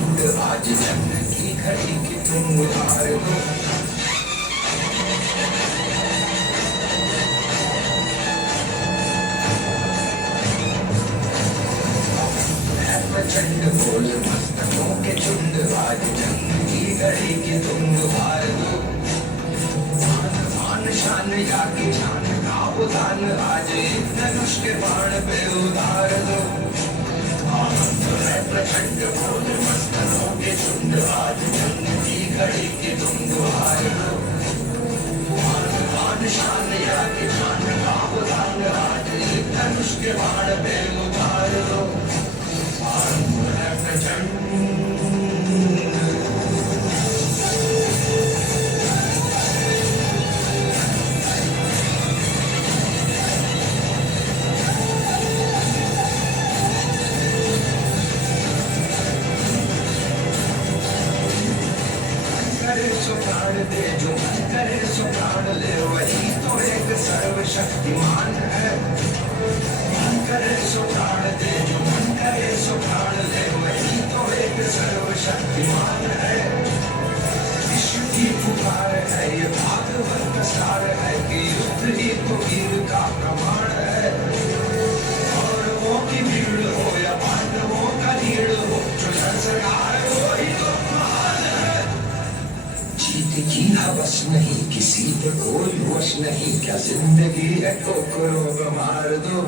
प्रचंड आज जन्म की घड़ी की तुम उतार दो। है प्रचंड बोल मस्तकों के झुंड आज जन्म की घड़ी की तुम उतार दो। मान शान या की शान का उदान आज एक धनुष के बाण पे उतार दो। है प्रचंड बोल मस्तकों के झुंड आज जन्म की घड़ी की तुम उतार दो। मान शान या की शान का उदान आज एक धनुष के बाण पे उतार दो। है प्रचंड सो प्राण दे जो मन करे सो प्राण ले वही तो एक सर्वशक्तिमान है। मन करे सो प्राण दे जो मन करे सो प्राण ले वही तो एक सर्वशक्तिमान है। विश्व की पुकार है ये भागवत का सार है कि युद्ध ही तो वीर का प्रमाण है। कौरवों की भीड़ हो या पांडवों का रीढ़ हो जो संस्कार हो ही तो महान है। जीत की हवस नहीं किसी पे कोई होश नहीं क्या जिंदगी है ठोकरों को मार दो।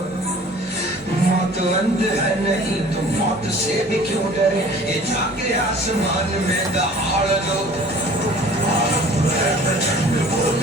मौत अंत है नहीं तो मौत से भी क्यों डरे ये जाके आसमान में दहाड़ दो। प्रचंड बोल